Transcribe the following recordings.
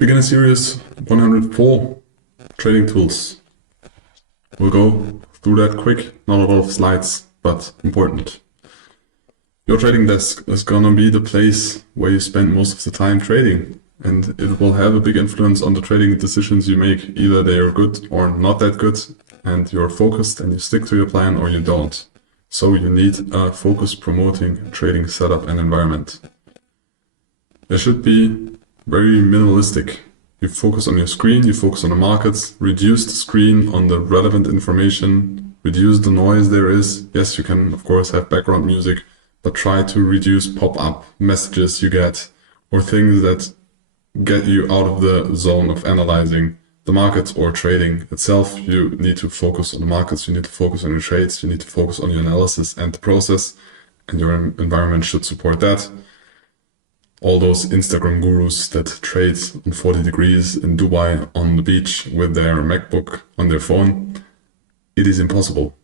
Beginner Series 104 Trading Tools. We'll go through that quick, not a lot of slides, but important. Your trading desk is gonna be the place where you spend most of the time trading, and it will have a big influence on the trading decisions you make. Either they are good or not that good, and you're focused and you stick to your plan, or you don't. So you need a focus promoting trading setup and environment. It should be very minimalistic. You focus on your screen, you focus on the markets, reduce the screen on the relevant information, reduce the noise there is. Yes, you can of course have background music, but try to reduce pop-up messages you get or things that get you out of the zone of analyzing the markets or trading itself. You need to focus on the markets, you need to focus on your trades, you need to focus on your analysis and the process, and your environment should support that. All those Instagram gurus that trade on 40 degrees in Dubai on the beach with their MacBook on their phone, it is impossible.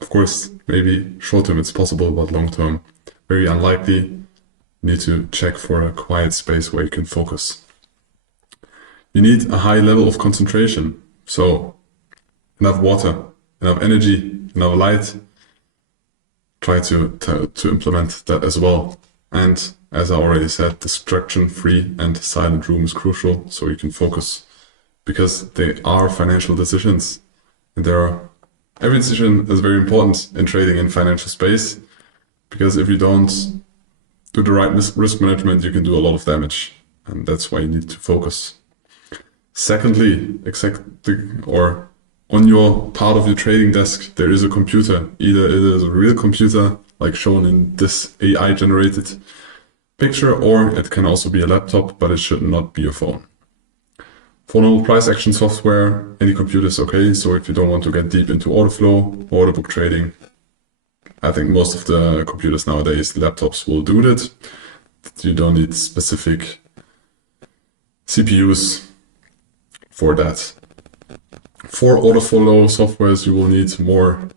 Of course, maybe short term it's possible, but long term, very unlikely. You need to check for a quiet space where you can focus. You need a high level of concentration. So enough water, enough energy, enough light. Try to implement that as well. And as I already said, distraction-free and silent room is crucial so you can focus, because they are financial decisions. And every decision is very important in trading in financial space, because if you don't do the right risk management, you can do a lot of damage. And that's why you need to focus. Secondly, on your part of your trading desk, there is a computer. Either it is a real computer, like shown in this AI-generated picture, or it can also be a laptop, but it should not be a phone. For normal price action software, any computer is okay. So if you don't want to get deep into order flow, order book trading, I think most of the computers nowadays, laptops, will do that. You don't need specific CPUs for that. For order flow softwares, you will need more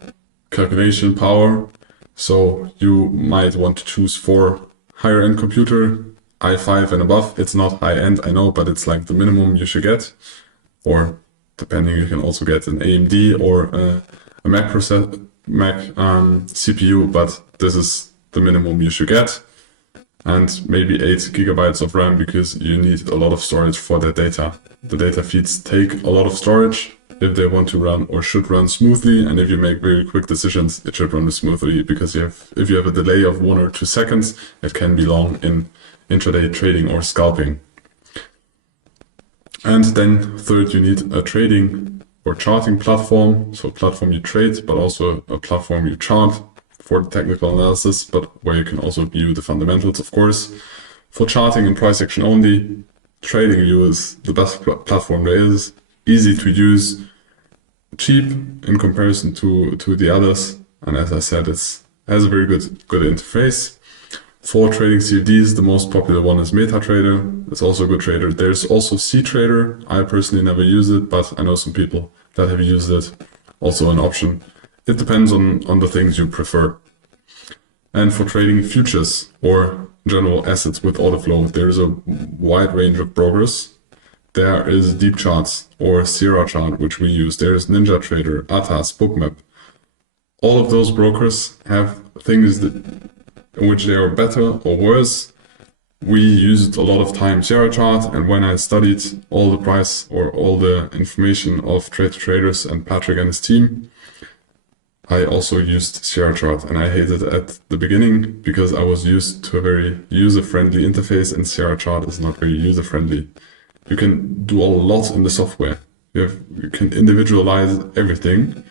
calculation power. So you might want to choose for higher end computer, i5 and above. It's not high end, I know, but it's like the minimum you should get. Or depending, you can also get an AMD or a Mac CPU, but this is the minimum you should get. And maybe 8 gigabytes of RAM, because you need a lot of storage for that data. The data feeds take a lot of storage if they want to run or should run smoothly, and if you make very quick decisions, it should run smoothly, because if you have a delay of 1 or 2 seconds, it can be long in intraday trading or scalping. And then third, you need a trading or charting platform, so a platform you trade, but also a platform you chart for the technical analysis, but where you can also view the fundamentals, of course. For charting and price action only, TradingView is the best platform there is. Easy to use, cheap in comparison to the others, and as I said, it has a very good interface. For trading CFDs, the most popular one is MetaTrader. It's also a good trader. There's also CTrader. I personally never use it, but I know some people that have used it. Also an option. It depends on the things you prefer. And for trading futures or general assets with order flow, there is a wide range of brokers. There is Deep Charts or Sierra Chart, which we use. There is NinjaTrader, Atas, Bookmap. All of those brokers have things in which they are better or worse. We used a lot of time Sierra Chart, and when I studied all the price or all the information of Trade Traders and Patrick and his team, I also used Sierra Chart, and I hated it at the beginning because I was used to a very user-friendly interface, and Sierra Chart is not very user-friendly. You can do a lot in the software. You can individualize everything,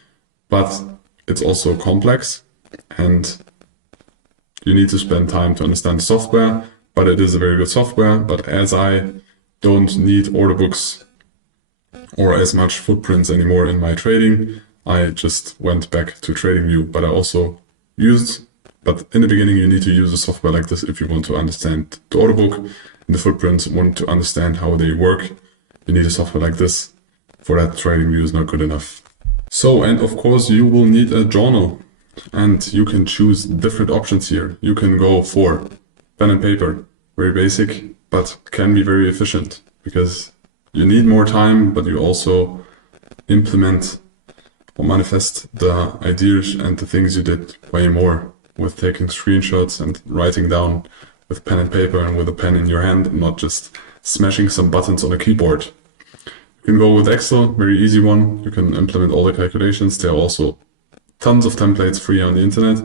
but it's also complex, and you need to spend time to understand the software, but it is a very good software. But as I don't need order books or as much footprints anymore in my trading, I just went back to TradingView. But I also but in the beginning you need to use a software like this if you want to understand the order book and the footprints, want to understand how they work. You need a software like this. For that, TradingView is not good enough. So, and of course you will need a journal, and you can choose different options here. You can go for pen and paper, very basic, but can be very efficient. because you need more time, but you also implement or manifest the ideas and the things you did way more with taking screenshots and writing down with pen and paper and with a pen in your hand, and not just smashing some buttons on a keyboard. You can go with Excel, very easy one. You can implement all the calculations. There are also tons of templates free on the internet.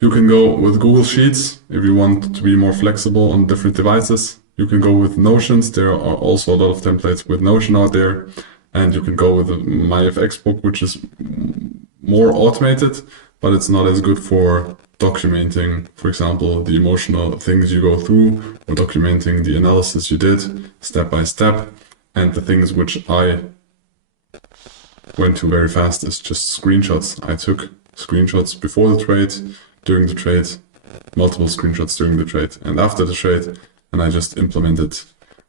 You can go with Google Sheets if you want to be more flexible on different devices. You can go with Notions. There are also a lot of templates with Notion out there. And you can go with the MyFX book, which is more automated, but it's not as good for documenting, for example, the emotional things you go through, or documenting the analysis you did step by step. And the things which I went to very fast is just screenshots. I took screenshots before the trade, during the trade, multiple screenshots during the trade, and after the trade, and I just implemented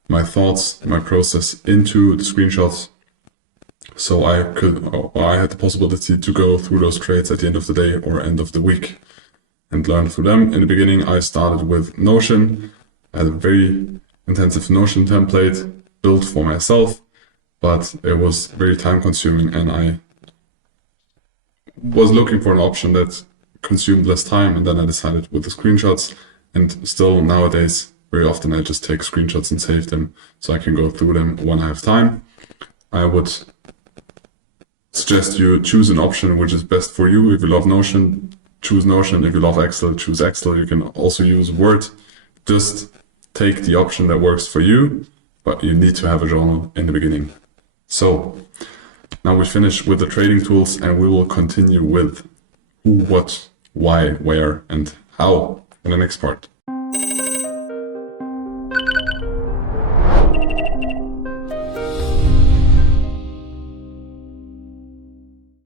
my thoughts, my process into the screenshots. So I had the possibility to go through those trades at the end of the day or end of the week and learn through them. In the beginning, I started with Notion. I had a very intensive Notion template built for myself, but it was very time consuming, and I was looking for an option that consumed less time, and then I decided with the screenshots. And still nowadays, very often I just take screenshots and save them so I can go through them when I have time. I would suggest you choose an option which is best for you. If you love Notion, choose Notion. If you love Excel, choose Excel. You can also use Word. Just take the option that works for you, but you need to have a journal in the beginning. So now we finish with the trading tools, and we will continue with who, what, why, where, and how in the next part.